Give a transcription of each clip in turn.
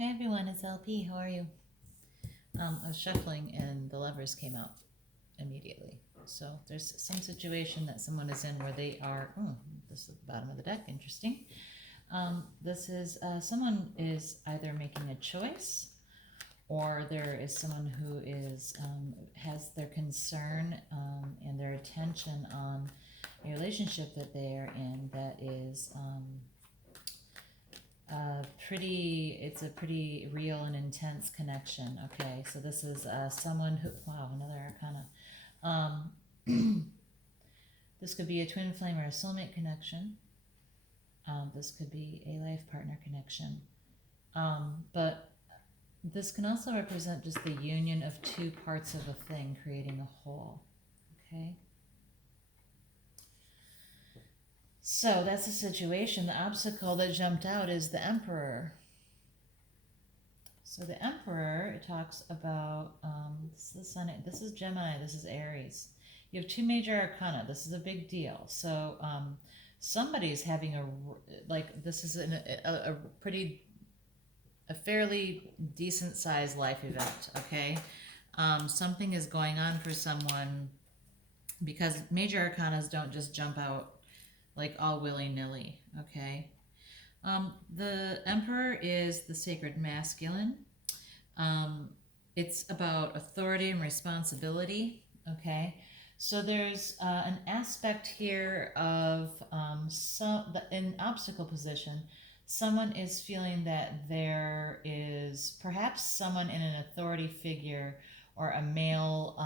Hey everyone, it's LP. How are you? I was shuffling and the lovers came out immediately. So there's some situation that someone is in where they are. Oh, this is the bottom of the deck. Interesting. This is someone is either making a choice, or there is someone who is has their concern and their attention on a relationship that they are in that is it's a pretty real and intense connection. Okay, so this is someone who, wow, another arcana. This could be a twin flame or a soulmate connection. This could be a life partner connection. But this can also represent just the union of two parts of a thing creating a whole. Okay. So that's the situation. The obstacle that jumped out is the Emperor. So the Emperor, it talks about this is the Sun. This is Gemini. This is Aries. You have two major arcana. This is a big deal. So somebody's having this is a pretty a fairly decent sized life event. Okay, something is going on for someone because major arcanas don't just jump out like all willy nilly. Okay. The Emperor is the sacred masculine. Um, it's about authority and responsibility. Okay, so there's an aspect here of in obstacle position. Someone is feeling that there is perhaps someone in an authority figure or a male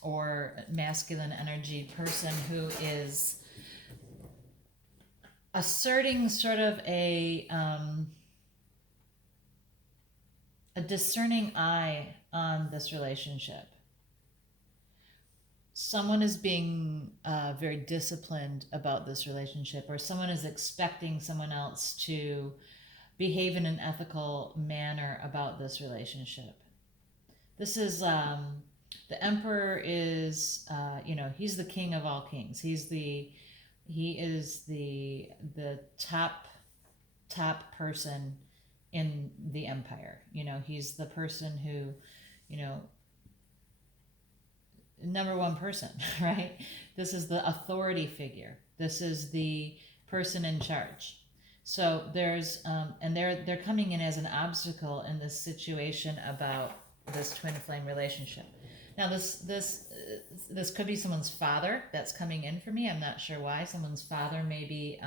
or masculine energy person who is asserting sort of a discerning eye on this relationship. Someone is being very disciplined about this relationship, or someone is expecting someone else to behave in an ethical manner about this relationship. This is the Emperor is he's the king of all kings. He is the top person in the empire. He's the person who, number one person, right? This is the authority figure. This is the person in charge. So there's and they're coming in as an obstacle in this situation about this twin flame relationship. Now this could be someone's father that's coming in for me. I'm not sure why. Someone's father may be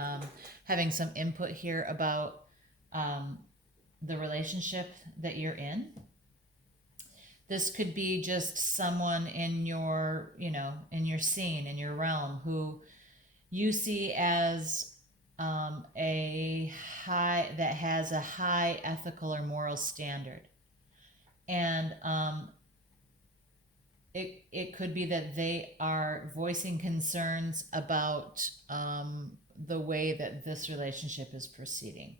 having some input here about the relationship that you're in. This could be just someone in your scene, in your realm, who you see as a high that has a high ethical or moral standard, and it could be that they are voicing concerns about the way that this relationship is proceeding.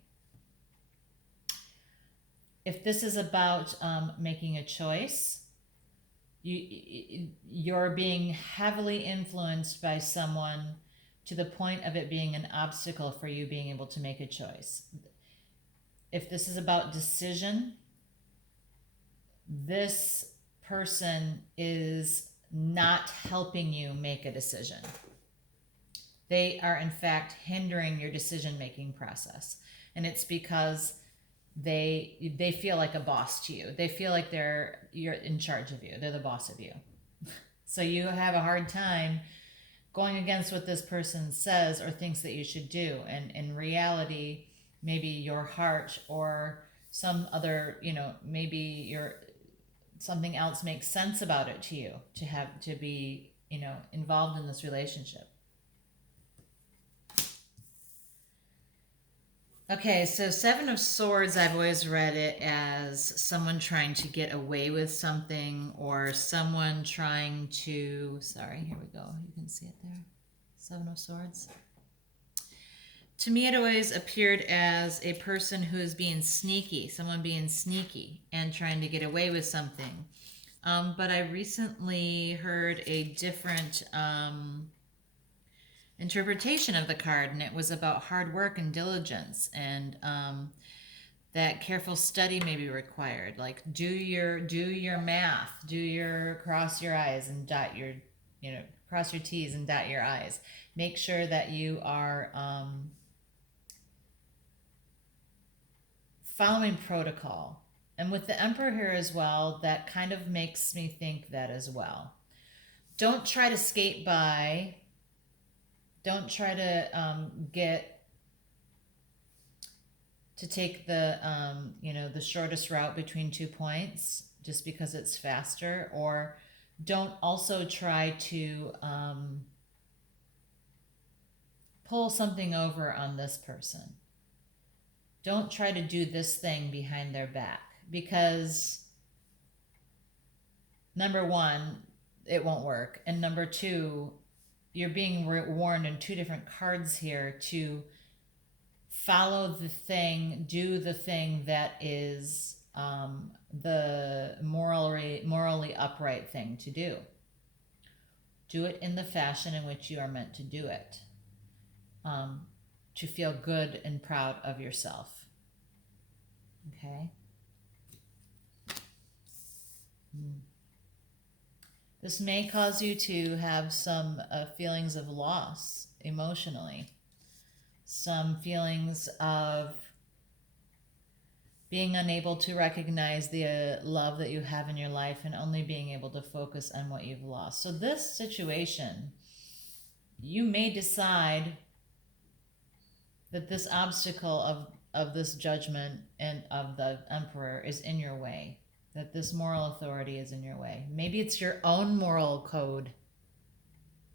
If this is about making a choice, you're being heavily influenced by someone to the point of it being an obstacle for you being able to make a choice. If this is about decision, this person is not helping you make a decision. They are in fact hindering your decision making process, and it's because they feel like a boss to you. They feel like you're in charge of you. They're the boss of you. So you have a hard time going against what this person says or thinks that you should do. And in reality, maybe your heart or some other, maybe something else makes sense about it to you to have to be, involved in this relationship. Okay, so Seven of Swords, I've always read it as someone trying to get away with something, or someone trying to, sorry, here we go. You can see it there. Seven of Swords. To me, it always appeared as a person who is being sneaky, someone being sneaky and trying to get away with something. But I recently heard a different interpretation of the card, and it was about hard work and diligence, and that careful study may be required. Like do your math, cross your I's and dot your, cross your T's and dot your I's. Make sure that you are following protocol. And with the Emperor here as well, that kind of makes me think that as well. Don't try to skate by. Don't try to take the the shortest route between 2 points just because it's faster, or don't also try to pull something over on this person. Don't try to do this thing behind their back, because number one, it won't work, and number two, you're being warned in 2 different cards here to follow the thing, do the thing that is the morally upright thing to do. Do it in the fashion in which you are meant to do it, to feel good and proud of yourself. Okay? This may cause you to have some feelings of loss emotionally, some feelings of being unable to recognize the love that you have in your life and only being able to focus on what you've lost. So this situation, you may decide that this obstacle of this judgment and of the Emperor is in your way, that this moral authority is in your way. Maybe it's your own moral code.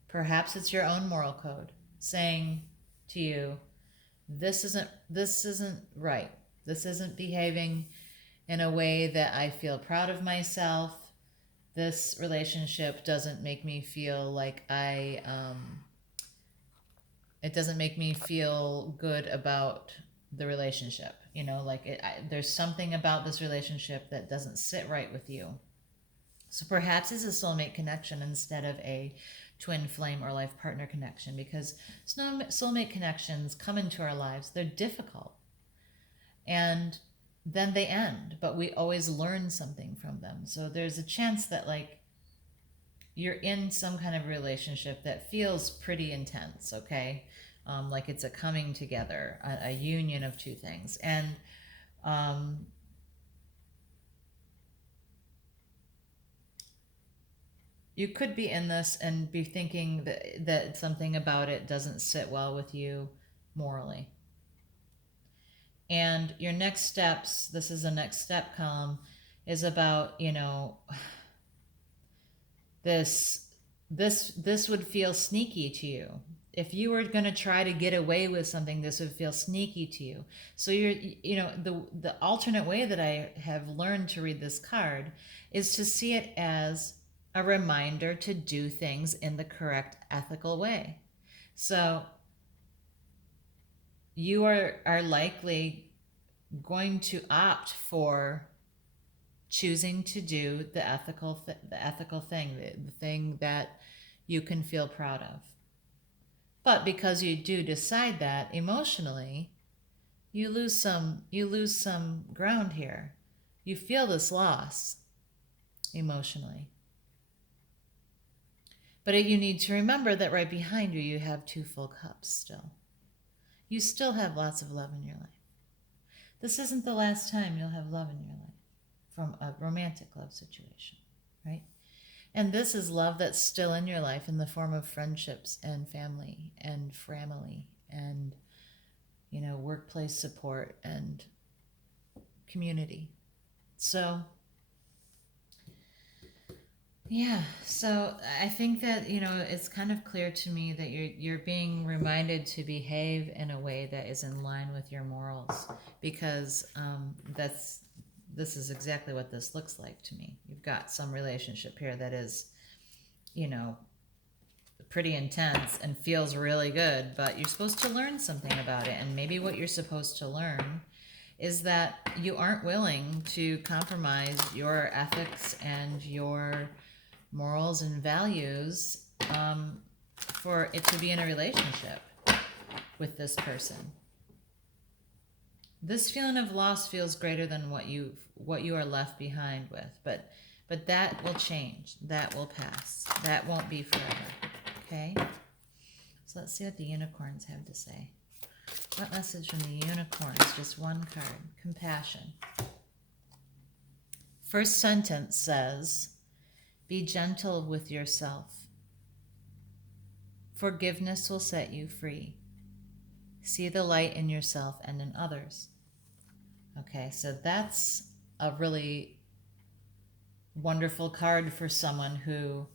Perhaps it's your own moral code saying to you, this isn't right. This isn't behaving in a way that I feel proud of myself. This relationship doesn't make me feel like it doesn't make me feel good about the relationship. There's something about this relationship that doesn't sit right with you. So perhaps it's a soulmate connection instead of a twin flame or life partner connection, because soulmate connections come into our lives. They're difficult. And then they end, but we always learn something from them. So there's a chance that you're in some kind of relationship that feels pretty intense, okay? Like it's a coming together, a union of 2 things. And you could be in this and be thinking that something about it doesn't sit well with you morally. And your next steps, this is a next step column, is about, this would feel sneaky to you. If you were going to try to get away with something, this would feel sneaky to you. So the alternate way that I have learned to read this card is to see it as a reminder to do things in the correct ethical way. So you are likely going to opt for choosing to do the ethical thing, the thing that you can feel proud of. But because you do decide that emotionally, you lose some ground here. You feel this loss emotionally. But you need to remember that right behind you, you have 2 full cups still. You still have lots of love in your life. This isn't the last time you'll have love in your life from a romantic love situation, right? And this is love that's still in your life in the form of friendships and family and workplace support and community. So yeah, so I think that, it's kind of clear to me that you're being reminded to behave in a way that is in line with your morals, because this is exactly what this looks like to me. You've got some relationship here that is, pretty intense and feels really good, but you're supposed to learn something about it. And maybe what you're supposed to learn is that you aren't willing to compromise your ethics and your morals and values for it to be in a relationship with this person. This feeling of loss feels greater than what you are left behind with, but that will change. That will pass. That won't be forever. Okay? So let's see what the unicorns have to say. What message from the unicorns? Just one card. Compassion. First sentence says, be gentle with yourself. Forgiveness will set you free. See the light in yourself and in others. Okay, so that's a really wonderful card for someone who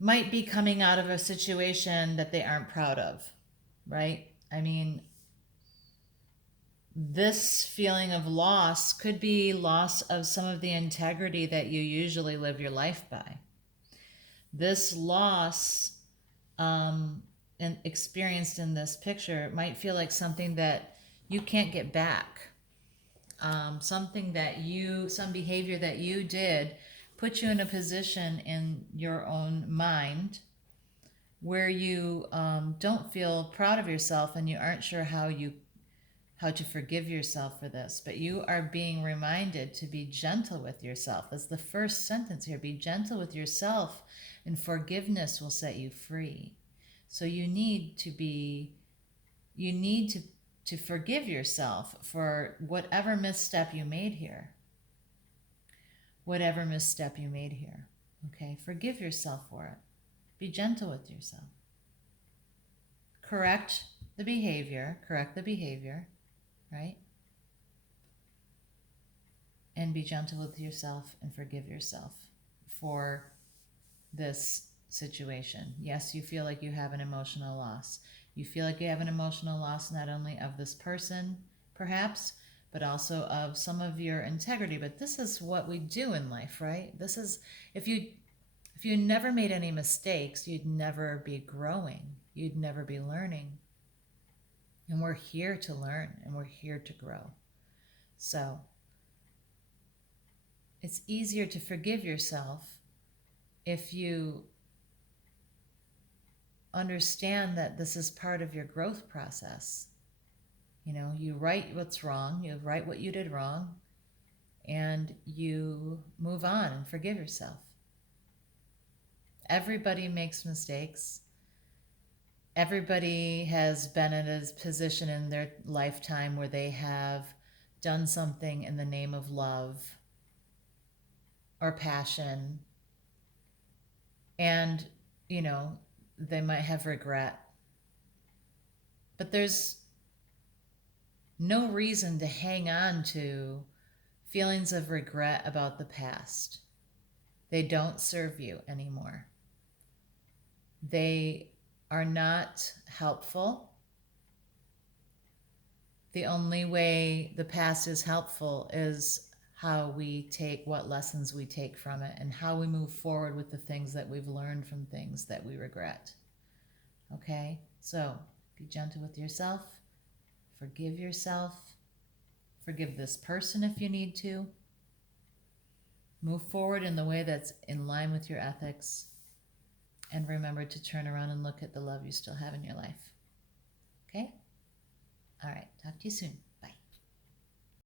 might be coming out of a situation that they aren't proud of, right? I mean, this feeling of loss could be loss of some of the integrity that you usually live your life by. This loss and experienced in this picture might feel like something that you can't get back. Something that some behavior that you did put you in a position in your own mind where you don't feel proud of yourself and you aren't sure how to forgive yourself for this. But you are being reminded to be gentle with yourself. That's the first sentence here. Be gentle with yourself and forgiveness will set you free. So you need to forgive yourself for whatever misstep you made here. Whatever misstep you made here. Okay? Forgive yourself for it. Be gentle with yourself. Correct the behavior, right? And be gentle with yourself and forgive yourself for this situation. Yes, you feel like you have an emotional loss. You feel like you have an emotional loss not only of this person, perhaps, but also of some of your integrity. But this is what we do in life, right? This is, if you never made any mistakes, you'd never be growing. You'd never be learning. And we're here to learn and we're here to grow. So it's easier to forgive yourself if you understand that this is part of your growth process. You know, you write what's wrong, you write what you did wrong, and you move on and forgive yourself. Everybody makes mistakes. Everybody has been in a position in their lifetime where they have done something in the name of love or passion. And, you know, they might have regret. But there's no reason to hang on to feelings of regret about the past. They don't serve you anymore. They are not helpful. The only way the past is helpful is how we take, what lessons we take from it, and how we move forward with the things that we've learned from things that we regret. Okay? So, be gentle with yourself. Forgive yourself. Forgive this person if you need to. Move forward in the way that's in line with your ethics. And remember to turn around and look at the love you still have in your life. Okay? All right. Talk to you soon.